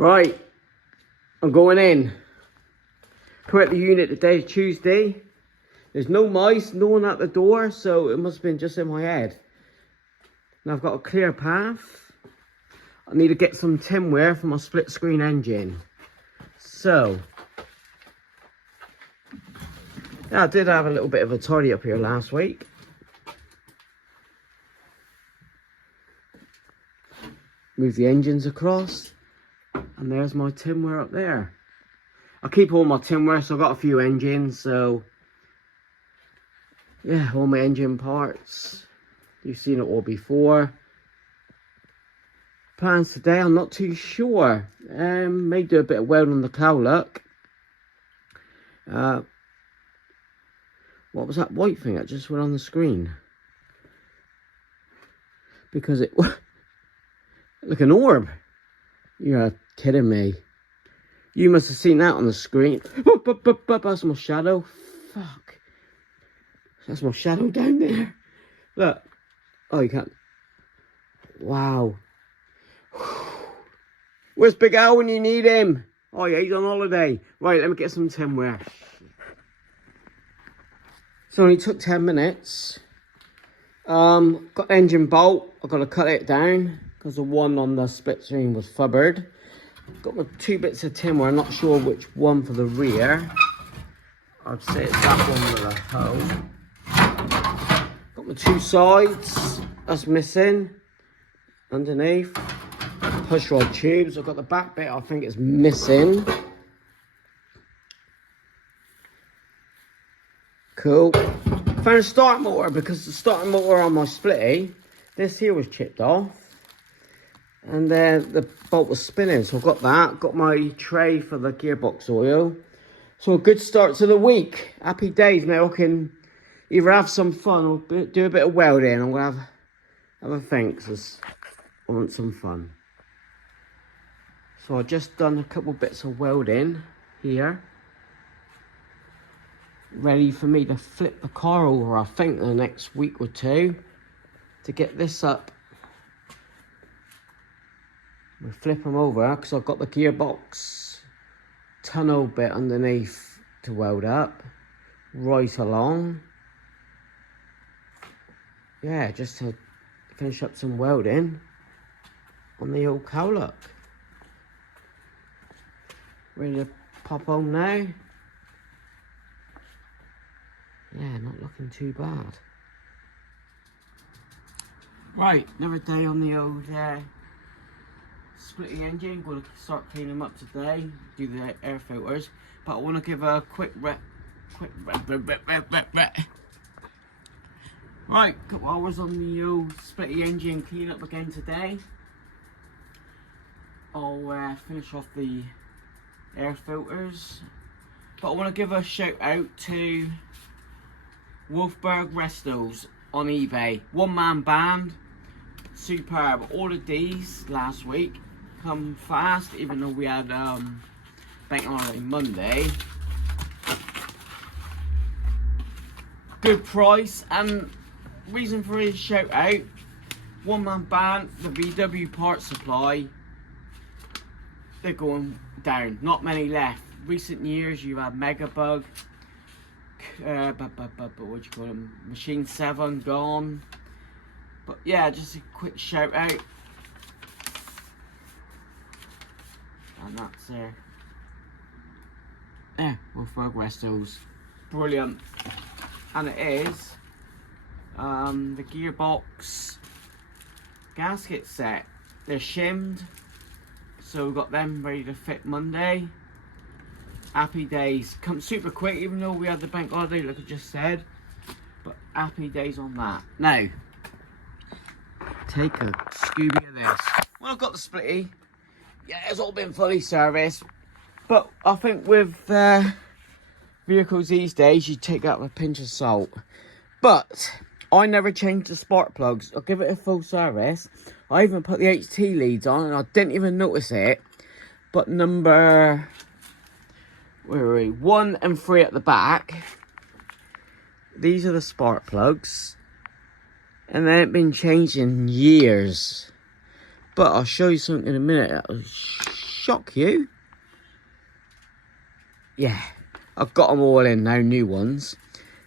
Right, I'm going in. Put the unit today, Tuesday. There's no mice, no one at the door, so it must have been just in my head. Now I've got a clear path. I need to get some tinware for my split screen engine. So, yeah, I did have a little bit of a tidy up here last week. Move the engines across. And there's my tinware up there. I keep all my tinware, so I've got a few engines, so yeah, all my engine parts. You've seen it all before. Plans today, I'm not too sure. May do a bit of welding on the cowluck. What was that white thing that just went on the screen? Because it like an orb. You're kidding me. You must have seen that on the screen. That's my shadow. Fuck. That's my shadow down there. Look. Oh, you can't. Wow. Where's Big Al when you need him? Oh yeah, he's on holiday. Right, let me get some tinware. So it only took 10 minutes. Got the engine bolt. I've got to cut it down because the one on the split screen was fubbered. Got my 2 bits of tinware. I'm not sure which one for the rear. I'd say it's that one with a hole. Got my 2 sides. That's missing. Underneath. Push rod tubes. I've got the back bit I think is missing. Cool. Found a starting motor because the starting motor on my splitty, this here was chipped off. And then the bolt was spinning, so I've got that. Got my tray for the gearbox oil. So a good start to the week. Happy days. Now I can either have some fun or do a bit of welding. I'm going to have a think, because I want some fun. So I've just done a couple bits of welding here. Ready for me to flip the car over, I think, in the next week or two. To get this up. We'll flip them over because I've got the gearbox tunnel bit underneath to weld up. Right along. Yeah, just to finish up some welding on the old cowluck. Ready to pop on now? Yeah, not looking too bad. Right, another day on the old splitting engine. Going to start cleaning them up today. Do the air filters, but I want to give a quick Right, couple hours on the old splitty engine clean up again today. I'll finish off the air filters, but I want to give a shout out to Wolfberg Restos on eBay. One-man band, superb. Ordered these last week, come fast, even though we had bank holiday Monday. Good price, and reason for his shout out, one-man band, the VW parts supply, they're going down, not many left. Recent years you've had Megabug, what do you call them, Machine 7 gone. But yeah, just a quick shout out. And that's Wolfberg Restos. Brilliant. And it is the gearbox gasket set. They're shimmed, so we've got them ready to fit Monday. Happy days. Come super quick, even though we had the bank holiday, like I just said. But happy days on that. Now, take a Scooby of this. Well, I've got the splitty. Yeah, it's all been fully serviced. But I think with vehicles these days, you take that with a pinch of salt. But I never change the spark plugs. I'll give it a full service. I even put the HT leads on and I didn't even notice it. But number 1 and 3 at the back, these are the spark plugs. And they haven't been changed in years. But I'll show you something in a minute that'll shock you. Yeah, I've got them all in now, new ones.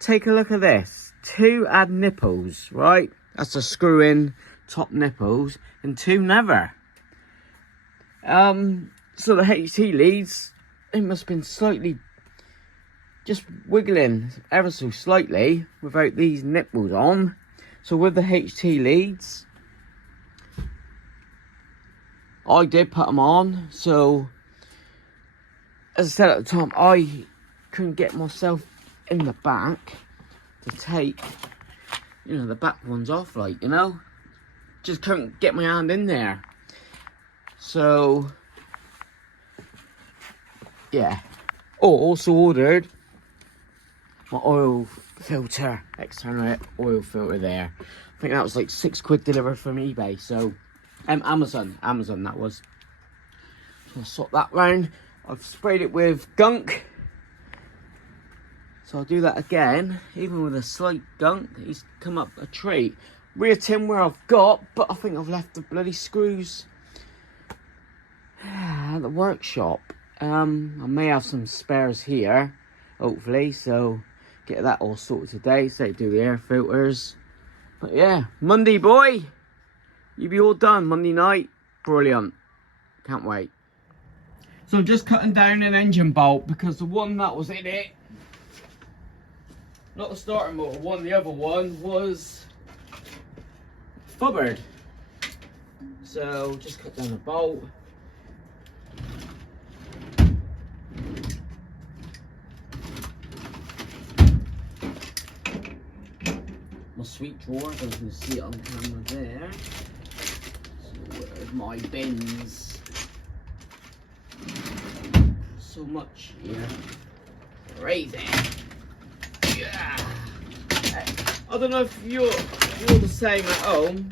Take a look at this. 2 had nipples, right? That's the screw in top nipples, and 2 never. So the HT leads, it must have been slightly just wiggling ever so slightly without these nipples on. So with the HT leads, I did put them on. So as I said at the time, I couldn't get myself in the back to take, you know, the back ones off, like, you know, just couldn't get my hand in there. So yeah. Oh, also ordered my oil filter, external oil filter there. I think that was like £6 delivered from eBay. So Amazon that was. So I'll swap that round. I've sprayed it with gunk, so I'll do that again. Even with a slight gunk, he's come up a treat. Rear tin where I've got, but I think I've left the bloody screws at the workshop. I may have some spares here, hopefully, so get that all sorted today. So do the air filters. But yeah, Monday, boy, you be all done Monday night. Brilliant, can't wait. So I'm just cutting down an engine bolt because the one that was in it, not the starter motor one, the other one was fubbered. So just cut down the bolt. My sweet drawer, as you can see it on camera there. So where's my bins? So much here. Crazy. Yeah. I don't know if you're the same at home.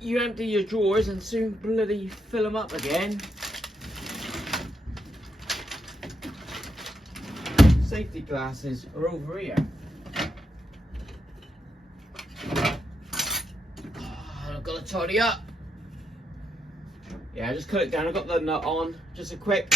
You empty your drawers and soon bloody fill them up again. Safety glasses are over here. I've got to tidy up. Yeah, I just cut it down. I got the nut on. Just a quick.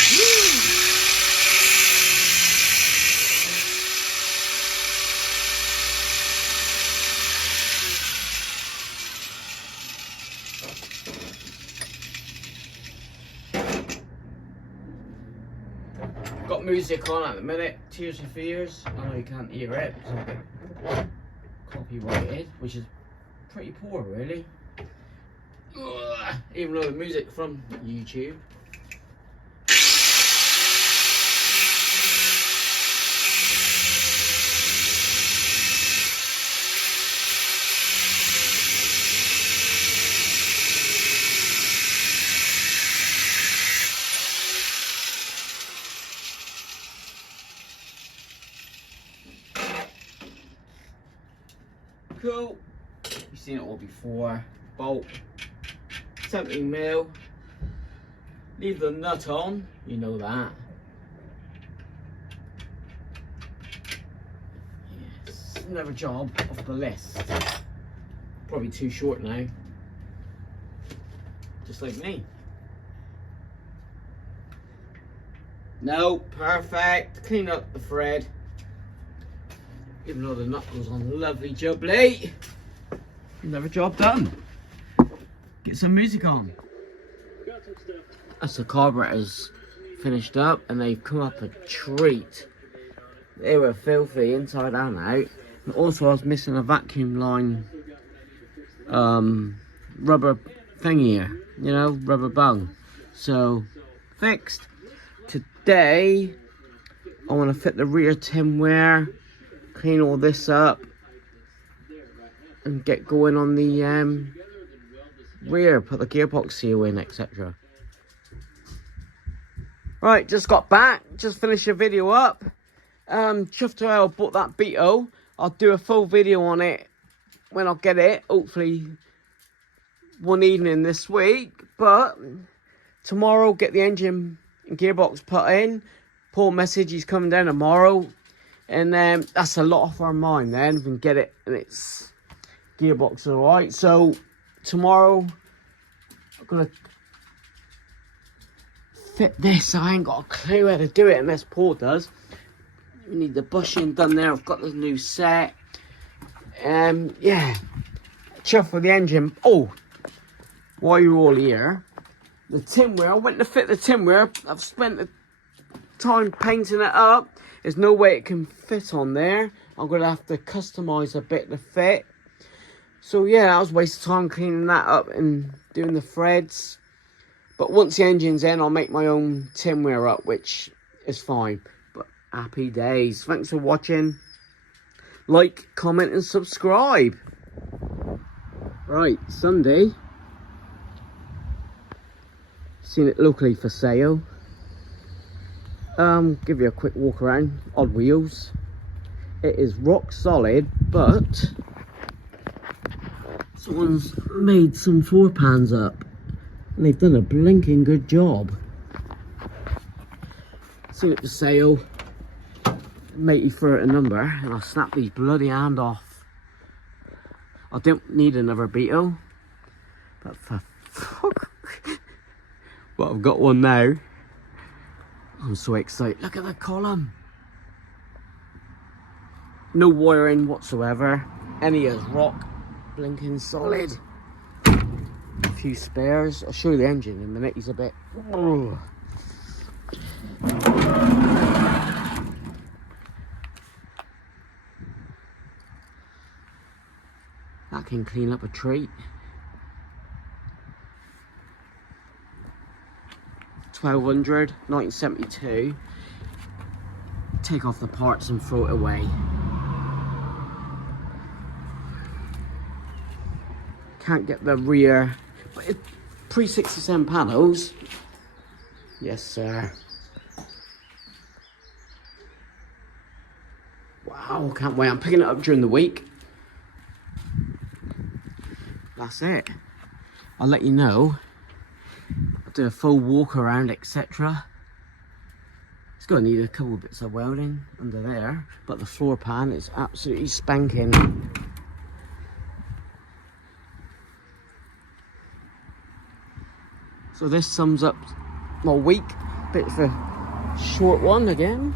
Got music on at the minute. Tears for Fears. I know you can't hear it. It's copyrighted, which is pretty poor, really. Ugh, even though the music from YouTube. Cool. You've seen it all before. Bolt. 70mm. Leave the nut on, you know that. Yes, another job off the list. Probably too short now. Just like me. No, perfect. Clean up the thread. Even though the nut goes on lovely jubbly. Another job done. Get some music on. That's the carburetors finished up and they've come up a treat. They were filthy inside and out. And also I was missing a vacuum line rubber thing here, you know, rubber bung. So fixed. Today I want to fit the rear tin wear, clean all this up and get going on the rear, put the gearbox seal in, etc. Right, just got back, just finished a video up. Chuffed I bought that beetle. I'll do a full video on it when I get it, hopefully one evening this week. But tomorrow, get the engine and gearbox put in. Paul message, he's coming down tomorrow. And that's a lot off our mind then, if we can get it and it's gearbox alright. So tomorrow I'm gonna fit this. I ain't got a clue how to do it unless Paul does. We need the bushing done there. I've got the new set. Yeah, chuff with the engine. Oh, while you're all here, the tinware. I went to fit the tinware. I've spent the time painting it up. There's no way it can fit on there. I'm gonna have to customize a bit to fit. So yeah, I was wasting time cleaning that up and doing the threads. But once the engine's in, I'll make my own tinware up, which is fine. But happy days. Thanks for watching. Like, comment and subscribe. Right, Sunday. Seen it locally for sale. Give you a quick walk around. Odd wheels. It is rock solid, but someone's made some floor pans up. And they've done a blinking good job. Seen it for sale. Matey threw it a number and I'll snap these bloody hand off. I don't need another beetle. But for fuck. But I've got one now. I'm so excited. Look at the column. No wiring whatsoever. Any is rock. Blinking solid. A few spares. I'll show you the engine in a minute. He's a bit. Oh. That can clean up a treat. 1200, 1972. Take off the parts and throw it away. Can't get the rear, but it's pre-67 panels. Yes, sir. Wow, can't wait. I'm picking it up during the week. That's it. I'll let you know. I'll do a full walk around, etc. It's going to need a couple of bits of welding under there, but the floor pan is absolutely spanking. So this sums up my week. Bit of a short one again.